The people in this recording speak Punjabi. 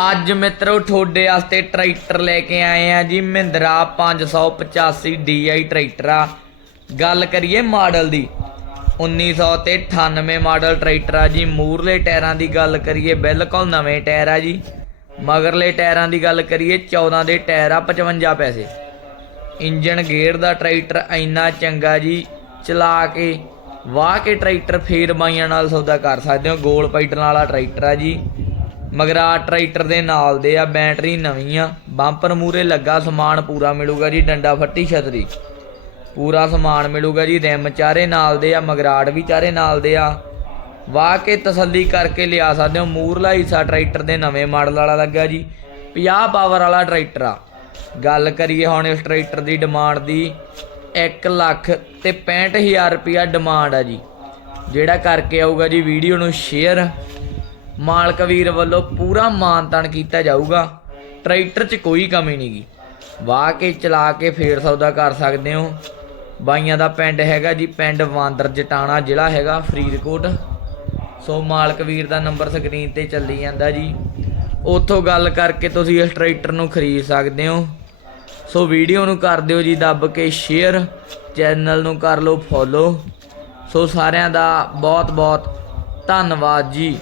ਅੱਜ ਮਿੱਤਰੋ ਤੁਹਾਡੇ ਵਾਸਤੇ ਟਰੈਕਟਰ ਲੈ ਕੇ ਆਏ ਆ ਜੀ ਮਹਿੰਦਰਾ 585 DI ਟਰੈਕਟਰ ਆ। ਗੱਲ ਕਰੀਏ ਮਾਡਲ ਦੀ 1900 ਤੇ 98 ਮਾਡਲ ਟਰੈਕਟਰ ਆ ਜੀ। ਮੂਰਲੇ ਟਾਇਰਾਂ ਦੀ ਗੱਲ ਕਰੀਏ, ਬਿਲਕੁਲ ਨਵੇਂ ਟਾਇਰ ਆ ਜੀ। ਮਗਰਲੇ ਟਾਇਰਾਂ ਦੀ ਗੱਲ ਕਰੀਏ 14 ਦੇ ਟਾਇਰ ਆ 55 ਪੈਸੇ। ਇੰਜਨ ਗੇਅਰ ਦਾ ਟਰੈਕਟਰ ਇੰਨਾ ਚੰਗਾ ਜੀ, ਚਲਾ ਕੇ, ਵਾਹ ਕੇ ਟਰੈਕਟਰ ਫੇਰ ਬਾਈਆਂ ਨਾਲ ਸੌਦਾ ਕਰ ਸਕਦੇ ਹੋ। ਗੋਲ ਪਾਈਟਰ ਵਾਲਾ ਟਰੈਕਟਰ ਆ ਜੀ। ਮਗਰਾ ਟਰੈਕਟਰ ਦੇ ਨਾਲ ਦੇ ਆ, ਬੈਟਰੀ ਨਵੀਂ ਆ। ਬੰਪਰ ਮੂਰੇ ਲੱਗਾ, ਸਮਾਨ ਪੂਰਾ ਮਿਲੂਗਾ ਜੀ, ਡੰਡਾ ਫੱਟੀ ਛਤਰੀ। ਪੂਰਾ ਸਮਾਨ ਮਿਲੂਗਾ ਜੀ, ਰਿਮ ਚਾਰੇ ਨਾਲ ਦੇ ਆ ਮਗਰਾਟ ਵੀ ਚਾਰੇ ਨਾਲ ਦੇ ਆ। ਵਾਹ ਕੇ ਤਸੱਲੀ ਕਰਕੇ ਲਿਆ ਸਕਦੇ ਹੋ, ਮੂਰਲਾ ਹਿੱਸਾ ਟਰੈਕਟਰ ਦੇ ਨਵੇਂ ਮਾਡਲ ਵਾਲਾ ਲੱਗਾ ਜੀ। 50 ਪਾਵਰ ਵਾਲਾ ਟਰੈਕਟਰ ਆ। ਗੱਲ ਕਰੀਏ ਹੁਣ ਇਸ ਟਰੈਕਟਰ ਦੀ ਡਿਮਾਂਡ ਦੀ 1 ਲੱਖ ਤੇ 65000 ਰੁਪਿਆ ਡਿਮਾਂਡ ਆ ਜੀ। ਜਿਹੜਾ ਕਰਕੇ ਆਊਗਾ ਜੀ, ਵੀਡੀਓ ਨੂੰ ਸ਼ੇਅਰ ਮਾਲਕ ਵੀਰ ਵੱਲੋਂ ਪੂਰਾ ਮਾਨਤਾਨ ਕੀਤਾ ਜਾਊਗਾ। ਟਰੈਕਟਰ 'ਚ ਕੋਈ ਕਮੀ ਨਹੀਂਗੀ ਵਾਹ ਕੇ ਚਲਾ ਕੇ ਫੇਰ ਸੌਦਾ ਕਰ ਸਕਦੇ ਹੋ। ਬਾਈਆਂ ਦਾ ਪਿੰਡ ਹੈਗਾ ਜੀ, ਪਿੰਡ ਵਾਂਦਰ ਜਟਾਣਾ ਜ਼ਿਲ੍ਹਾ ਹੈਗਾ, ਫਰੀਦਕੋਟ। ਸੋ ਮਾਲਕ ਵੀਰ ਦਾ ਨੰਬਰ ਸਕਰੀਨ ਤੇ ਚੱਲੀ ਜਾਂਦਾ ਜੀ। ਉੱਥੋਂ ਗੱਲ ਕਰਕੇ ਤੁਸੀਂ ਇਸ ਟਰੈਕਟਰ ਨੂੰ ਖਰੀਦ ਸਕਦੇ ਹੋ। ਸੋ ਵੀਡੀਓ ਨੂੰ ਕਰ ਦਿਓ ਜੀ, ਦੱਬ ਕੇ ਸ਼ੇਅਰ। ਚੈਨਲ ਨੂੰ ਕਰ ਲਓ ਫੋਲੋ। ਸੋ ਸਾਰਿਆਂ ਦਾ ਬਹੁਤ ਬਹੁਤ ਧੰਨਵਾਦ ਜੀ।